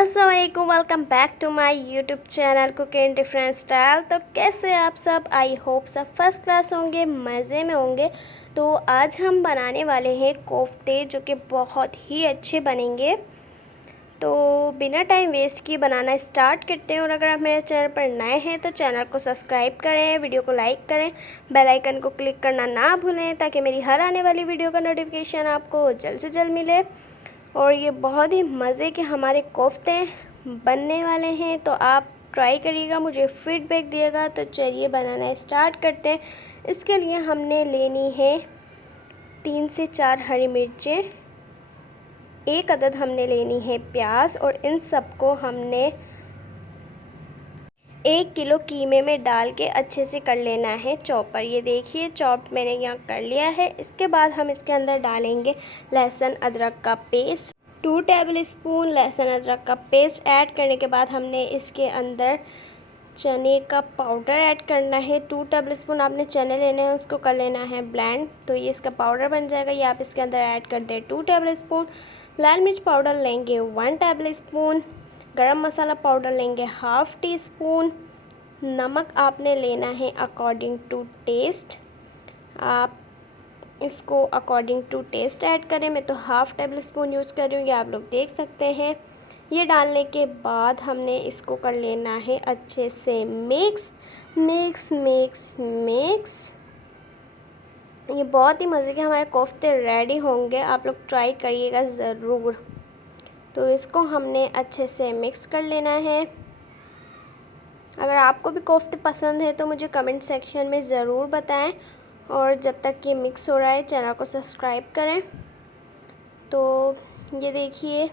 अस्सलाम वालेकुम, welcome back to my YouTube channel cooking different style. तो कैसे आप सब? आई होप सब फर्स्ट क्लास होंगे, मज़े में होंगे। तो आज हम बनाने वाले हैं कोफ्ते, जो कि बहुत ही अच्छे बनेंगे। तो बिना टाइम वेस्ट किए बनाना स्टार्ट करते हैं। और अगर आप मेरे चैनल पर नए हैं तो चैनल को सब्सक्राइब करें, वीडियो को लाइक करें, बेल आइकन को क्लिक करना ना भूलें, ताकि मेरी हर आने वाली वीडियो का नोटिफिकेशन आपको जल्द से जल्द मिले। और ये बहुत ही मज़े के हमारे कोफ्ते बनने वाले हैं, तो आप ट्राई करिएगा, मुझे फीडबैक दिएगा। तो चलिए बनाना स्टार्ट करते हैं। इसके लिए हमने लेनी है 3 से 4 हरी मिर्चें, 1 अदद हमने लेनी है प्याज, और इन सबको हमने 1 किलो कीमे में डाल के अच्छे से कर लेना है चॉपर। ये देखिए चॉप मैंने यहाँ कर लिया है। इसके बाद हम इसके अंदर डालेंगे लहसुन अदरक का पेस्ट, 2 टेबल स्पून लहसुन अदरक का पेस्ट ऐड करने के बाद हमने इसके अंदर चने का पाउडर ऐड करना है। 2 टेबल स्पून आपने चने लेने हैं, उसको कर लेना है ब्लेंड, तो ये इसका पाउडर बन जाएगा। ये आप इसके अंदर ऐड कर दें 2 टेबल स्पून। लाल मिर्च पाउडर लेंगे 1 टेबल स्पून। गरम मसाला पाउडर लेंगे 1/2 टी स्पून। नमक आपने लेना है अकॉर्डिंग टू टेस्ट, आप इसको अकॉर्डिंग टू टेस्ट ऐड करें। मैं तो 1/2 टेबल स्पून यूज़ कर रही हूँ, ये आप लोग देख सकते हैं। ये डालने के बाद हमने इसको कर लेना है अच्छे से मिक्स मिक्स मिक्स मिक्स। ये बहुत ही मज़े के हमारे कोफ्ते रेडी होंगे, आप लोग ट्राई करिएगा ज़रूर। तो इसको हमने अच्छे से मिक्स कर लेना है। अगर आपको भी कोफ्ते पसंद है तो मुझे कमेंट सेक्शन में ज़रूर बताएं। और जब तक ये मिक्स हो रहा है चैनल को सब्सक्राइब करें। तो ये देखिए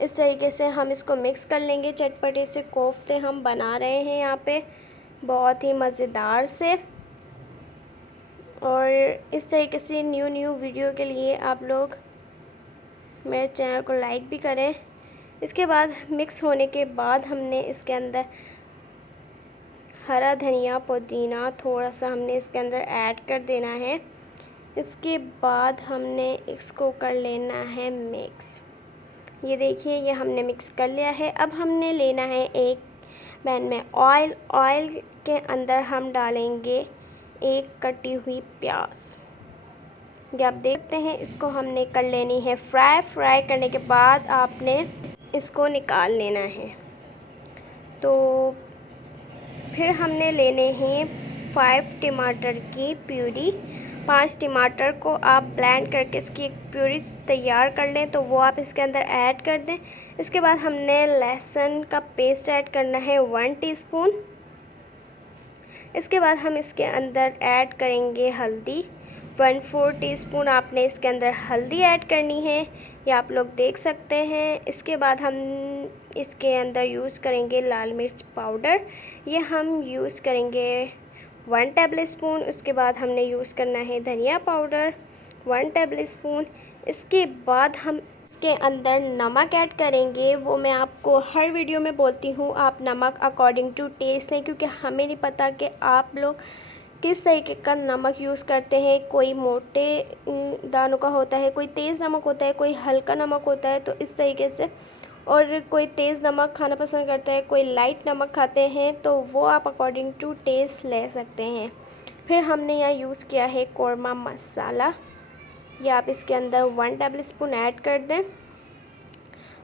इस तरीके से हम इसको मिक्स कर लेंगे। चटपटे से कोफ्ते हम बना रहे हैं यहाँ पे, बहुत ही मज़ेदार से। और इस तरीके से न्यू वीडियो के लिए आप लोग मेरे चैनल को लाइक भी करें। इसके बाद मिक्स होने के बाद हमने इसके अंदर हरा धनिया, पुदीना थोड़ा सा हमने इसके अंदर ऐड कर देना है। इसके बाद हमने इसको कर लेना है मिक्स। ये देखिए ये हमने मिक्स कर लिया है। अब हमने लेना है एक पैन में ऑयल के अंदर हम डालेंगे 1 कटी हुई प्याज। ये आप देखते हैं, इसको हमने कर लेनी है फ्राई करने के बाद आपने इसको निकाल लेना है। तो फिर हमने लेने हैं 5 टमाटर की प्यूरी। 5 टमाटर को आप ब्लेंड करके इसकी एक प्यूरी तैयार कर लें, तो वो आप इसके अंदर ऐड कर दें। इसके बाद हमने लहसुन का पेस्ट ऐड करना है 1 टीस्पून। इसके बाद हम इसके अंदर ऐड करेंगे हल्दी, 1/4 टीस्पून आपने इसके अंदर हल्दी ऐड करनी है, ये आप लोग देख सकते हैं। इसके बाद हम इसके अंदर यूज़ करेंगे लाल मिर्च पाउडर, ये हम यूज़ करेंगे 1 टेबल स्पून। उसके बाद हमने यूज़ करना है धनिया पाउडर 1 टेबल स्पून। इसके बाद हम इसके अंदर नमक ऐड करेंगे, वो मैं आपको हर वीडियो में बोलती हूँ, आप नमक अकॉर्डिंग टू टेस्ट लें, क्योंकि हमें नहीं पता कि आप लोग किस तरीके का नमक यूज़ करते हैं। कोई मोटे दानों का होता है, कोई तेज़ नमक होता है, कोई हल्का नमक होता है, तो इस तरीके से। और कोई तेज़ नमक खाना पसंद करता है, कोई लाइट नमक खाते हैं, तो वो आप अकॉर्डिंग टू टेस्ट ले सकते हैं। फिर हमने यहाँ यूज़ किया है कौरमा मसाला, ये आप इसके अंदर 1 टेबल स्पून ऐड कर दें।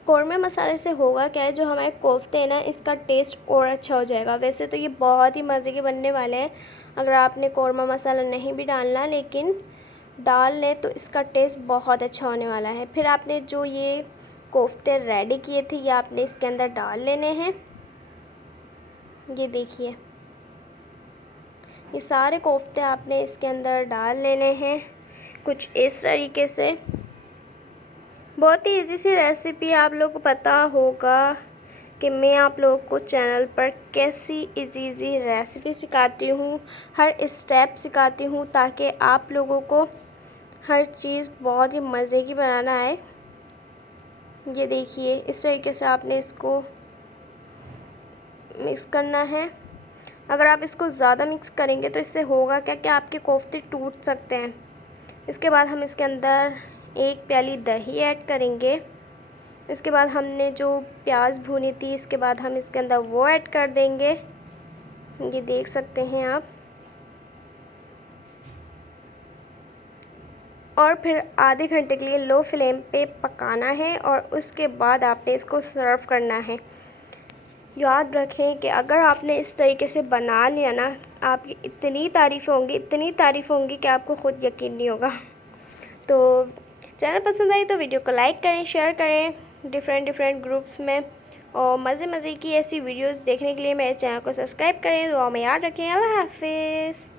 कौरमे मसाले से होगा क्या है, जो हमारे कोफ्ते हैं ना, इसका टेस्ट और अच्छा हो जाएगा। वैसे तो ये बहुत ही मज़े के बनने वाले हैं, अगर आपने कौरमा मसाला नहीं भी डालना, लेकिन डाल लें तो इसका टेस्ट बहुत अच्छा होने वाला है। फिर आपने जो ये कोफ्ते रेडी किए थे, ये आपने इसके अंदर डाल लेने हैं। ये देखिए ये सारे कोफ्ते आपने इसके अंदर डाल लेने हैं, कुछ इस तरीके से। बहुत ही ईजी सी रेसिपी, आप लोग को पता होगा कि मैं आप लोगों को चैनल पर कैसी इजी रेसिपी सिखाती हूँ, हर स्टेप सिखाती हूँ, ताकि आप लोगों को हर चीज़ बहुत ही मज़े की बनाना आए। ये देखिए इस तरीके से आपने इसको मिक्स करना है। अगर आप इसको ज़्यादा मिक्स करेंगे तो इससे होगा क्या कि आपके कोफ्ते टूट सकते हैं। इसके बाद हम इसके अंदर 1 प्याली दही ऐड करेंगे। इसके बाद हमने जो प्याज भूनी थी, इसके बाद हम इसके अंदर वो ऐड कर देंगे। ये देख सकते हैं आप। और फिर आधे घंटे के लिए लो फ्लेम पे पकाना है और उसके बाद आपने इसको सर्व करना है। याद रखें कि अगर आपने इस तरीके से बना लिया ना, आपकी इतनी तारीफ़ होंगी कि आपको ख़ुद यकीन नहीं होगा। तो चैनल पसंद आई तो वीडियो को लाइक करें, शेयर करें डिफरेंट ग्रुप्स में, और मज़े की ऐसी वीडियोस देखने के लिए मेरे चैनल को सब्सक्राइब करें। दुआ में याद रखें। अल्लाह हाफिज़।